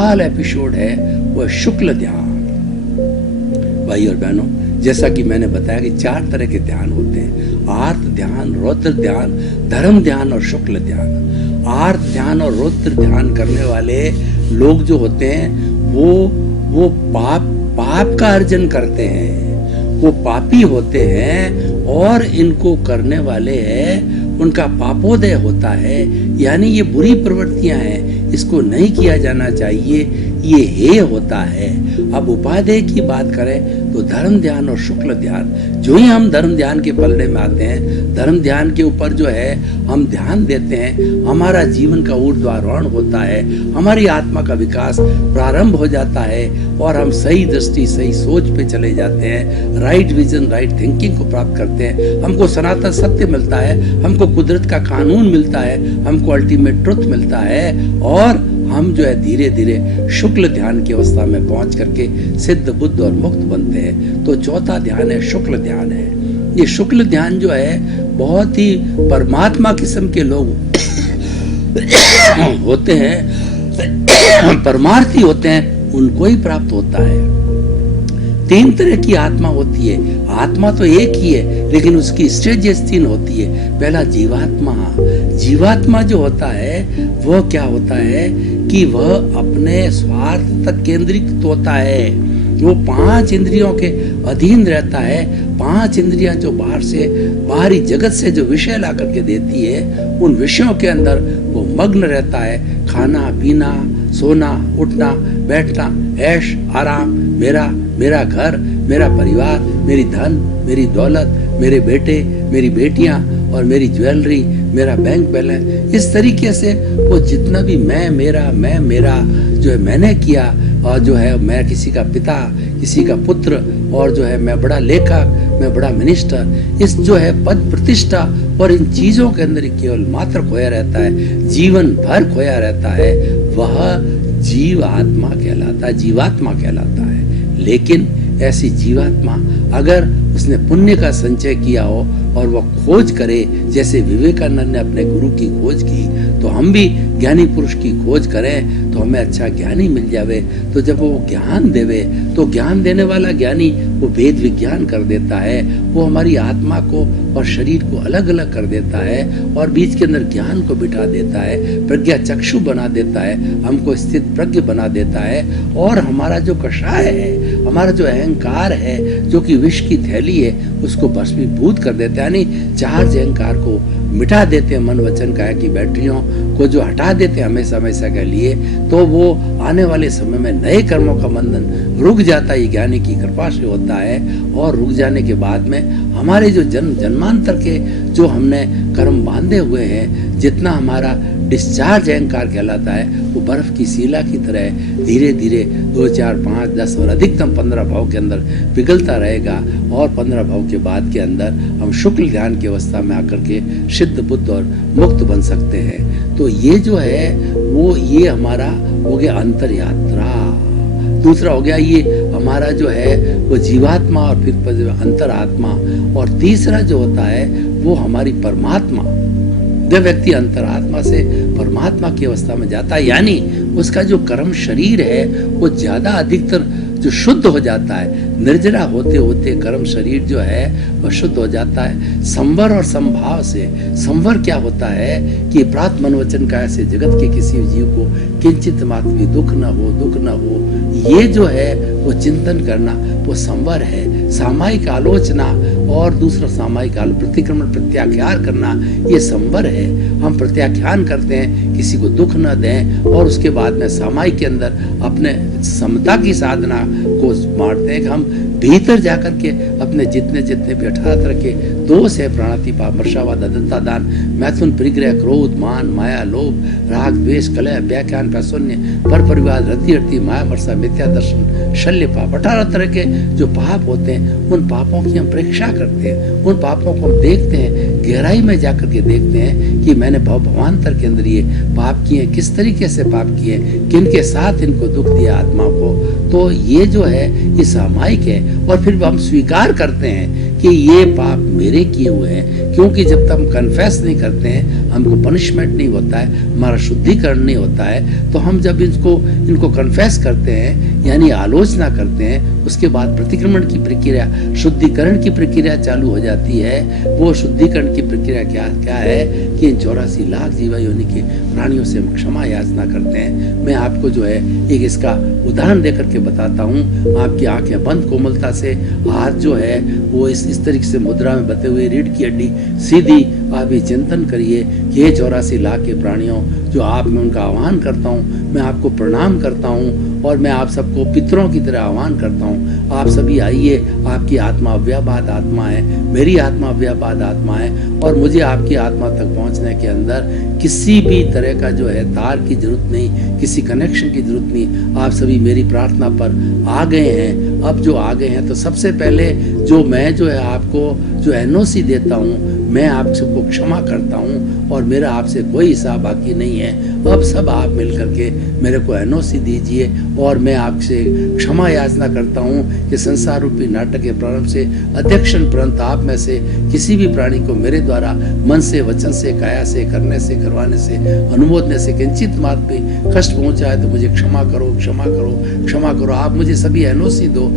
विशाल episode है वो शुक्ल ध्यान। भाई और बहनों, जैसा कि मैंने बताया कि 4 तरह के ध्यान होते हैं, आर्त ध्यान, रौद्र ध्यान, धर्म ध्यान और शुक्ल ध्यान। आर्त ध्यान और रौद्र ध्यान करने वाले लोग जो होते हैं वो पाप का अर्जन करते हैं, वो पापी होते हैं और इनको करने वाले हैं, उनका पापोदय होता है, यानी ये बुरी प्रवृत्तियां हैं, इसको नहीं किया जाना चाहिए, ये हे होता है। अब उपादेय की बात करें तो धर्म ध्यान और शुक्ल ध्यान, जो ही हम धर्म ध्यान के पलड़े में आते हैं, धर्म ध्यान के ऊपर जो है हम ध्यान देते हैं, हमारा जीवन का ऊर्ध्वारोहण होता है, हमारी आत्मा का विकास प्रारंभ हो जाता है और हम सही दृष्टि, सही सोच पे चले जाते हैं, राइट विजन, राइट थिंकिंग को प्राप्त करते हैं, हमको सनातन सत्य मिलता है, हमको कुदरत का कानून मिलता है, हमको अल्टीमेट ट्रुथ मिलता है और हम जो है धीरे धीरे शुक्ल ध्यान की अवस्था में पहुंच करके सिद्ध, बुद्ध और मुक्त बनते हैं। तो चौथा ध्यान है शुक्ल ध्यान है। ये शुक्ल ध्यान जो है बहुत ही परमात्मा किस्म के लोग होते हैं, परमार्थी होते हैं, उनको ही प्राप्त होता है। 3 तरह की आत्मा होती है, आत्मा तो एक ही है लेकिन उसकी स्टेजेस 3 होती है। पहला जीवात्मा। जीवात्मा जो होता है वह क्या होता है कि वह अपने स्वार्थ तक केंद्रित होता है, वो 5 इंद्रियों के अधीन रहता है। 5 इंद्रियां जो बाहरी जगत से जो विषय ला करके देती है, उन विषयों के अंदर वो मग्न रहता है। खाना पीना, सोना, उठना, बैठना, ऐश आराम, मेरा घर, मेरा परिवार, मेरी धन, मेरी दौलत, मेरे बेटे, मेरी बेटियां और मेरी ज्वेलरी, मेरा बैंक बैलेंस, इस तरीके से वो जितना भी मैं मेरा जो है मैंने किया, और जो है मैं किसी का पिता, किसी का पुत्र, और जो है मैं बड़ा लेखक, मैं बड़ा मिनिस्टर, इस जो है पद प्रतिष्ठा और इन चीजों के अंदर केवल मात्र खोया रहता है, जीवन भर खोया रहता है, वह जीवात्मा कहलाता है। लेकिन ऐसी जीवात्मा अगर उसने पुण्य का संचय किया हो और वह खोज करे, जैसे विवेकानंद ने अपने गुरु की खोज की, तो हम भी ज्ञानी पुरुष की खोज करें तो हमें अच्छा ज्ञानी मिल जावे। तो जब वो ज्ञान देवे तो ज्ञान देने वाला ज्ञानी वो वेद विज्ञान कर देता है, वो हमारी आत्मा को और शरीर को अलग अलग कर देता है और बीच के अंदर ज्ञान को बिठा देता है, प्रज्ञा चक्षु बना देता है, हमको स्थित प्रज्ञ बना देता है और हमारा जो कषाय है, हमारा जो अहंकार है, जो कि विष की थैली है, उसको भस्मीभूत कर देता है। यानी चार्ज अहंकार को मिटा देते हैं, मन वचन काया की बैटरियों को जो हटा देते हैं हमेशा के लिए, तो वो आने वाले समय में नए कर्मों का बंधन रुक जाता है। ये ज्ञानी की कृपा से होता है और रुक जाने के बाद में हमारे जो जन्मांतर के जो हमने कर्म बांधे हुए हैं, जितना हमारा डिस्चार्ज अहंकार कहलाता है, वो बर्फ की शिला की तरह धीरे धीरे 2, 4, 5, 10 और अधिकतम 15 भाव के अंदर पिघलता रहेगा और 15 भाव के बाद के अंदर हम शुक्ल ध्यान की अवस्था में आकर के सिद्ध, बुद्ध और मुक्त बन सकते हैं। तो ये जो है वो ये हमारा हो गया अंतर यात्रा। दूसरा हो गया ये हमारा जो है वो जीवात्मा और फिर अंतरात्मा। और तीसरा जो होता है वो हमारी परमात्मा। जब व्यक्ति अंतरात्मा से परमात्मा की अवस्था में जाता है, यानी उसका जो कर्म शरीर है वो ज्यादा अधिकतर जो शुद्ध हो जाता है, निर्जरा होते होते कर्म शरीर जो है वह शुद्ध हो जाता है संवर और संभाव से। संवर क्या होता है कि प्रात मन वचन काया से जगत के किसी जीव को किंचित मात्र भी दुख न हो, ये जो है वो चिंतन करना वो संवर है। सामायिक आलोचना और दूसरा सामायिक प्रतिक्रमण प्रत्याख्यान करना ये संवर है। हम प्रत्याख्यान करते हैं, किसी को दुख न दें और उसके बाद में सामायिक के अंदर अपने समता की साधना को मारते हैं कि हम भीतर जाकर के अपने जितने भी 18 तरह के दोष है, प्राणातिपात, मर्षावाद, अदंता दान, मैथुन, परिग्रह, क्रोध, मान, माया, लोभ, राग, द्वेष, कलह, व्याख्यान, पैशून्य, पर परिवार, रति, माया, मर्षा, मिथ्या दर्शन, शल्य पाप, 18 तरह के जो पाप होते हैं, उन पापों की हम परीक्षा करते हैं, उन पापों को हम देखते हैं, गहराई में जाकर के देखते हैं कि मैंने भवांतर के अंदर ये पाप किए, किस तरीके से पाप किए, किनके साथ इनको दुख दिया आत्मा को। तो ये जो है ये सामायिक है और फिर हम स्वीकार करते हैं कि ये पाप मेरे किए हुए हैं, क्योंकि जब तक हम कन्फेस नहीं करते हैं, हम हमको पनिशमेंट नहीं होता है, हमारा शुद्धिकरण नहीं होता है। तो हम जब इनको कन्फेस करते हैं यानी आलोचना करते हैं, उसके बाद प्रतिक्रमण की प्रक्रिया, शुद्धिकरण की प्रक्रिया चालू हो जाती है। वो शुद्धिकरण की प्रक्रिया क्या है कि इन 84 लाख जीवा योनि के प्राणियों से क्षमा याचना करते हैं। मैं आपको जो है एक इसका उदाहरण देकर के बताता हूँ। आपकी आंखें बंद कोमलता से, हाथ जो है वो इस तरीके से मुद्रा में बते हुए, रीढ़ की हड्डी सीधी, आप ये चिंतन करिए कि ये 84 लाख के प्राणियों जो आप, मैं उनका आह्वान करता हूँ, मैं आपको प्रणाम करता हूँ और मैं आप सबको पितरों की तरह आह्वान करता हूँ। आप सभी आइए, आपकी आत्मा अव्याबाद आत्मा है, मेरी आत्मा अव्याबाद आत्मा है और मुझे आपकी आत्मा तक पहुँचने के अंदर किसी भी तरह का जो है तार की जरूरत नहीं, किसी कनेक्शन की जरूरत नहीं। आप सभी मेरी प्रार्थना पर आ गए हैं। अब जो आ गए हैं तो सबसे पहले जो मैं जो है आपको जो एनओसी देता हूँ, मैं आप सबको क्षमा करता हूँ और मेरा आपसे कोई हिसाब बाकी नहीं है। अब सब आप मिल करके मेरे को एनओसी दीजिए और मैं आपसे क्षमा याचना करता हूँ कि संसार रूपी नाटक के प्रारंभ से अध्यक्षण पर्यंत आप में से किसी भी प्राणी को मेरे द्वारा मन से, वचन से, काया से, करने से, करवाने से, अनुमोदने से किंचित मात्र भी कष्ट पहुँचा है तो मुझे क्षमा करो, क्षमा करो, क्षमा करो। आप मुझे सभी एनओसी दो।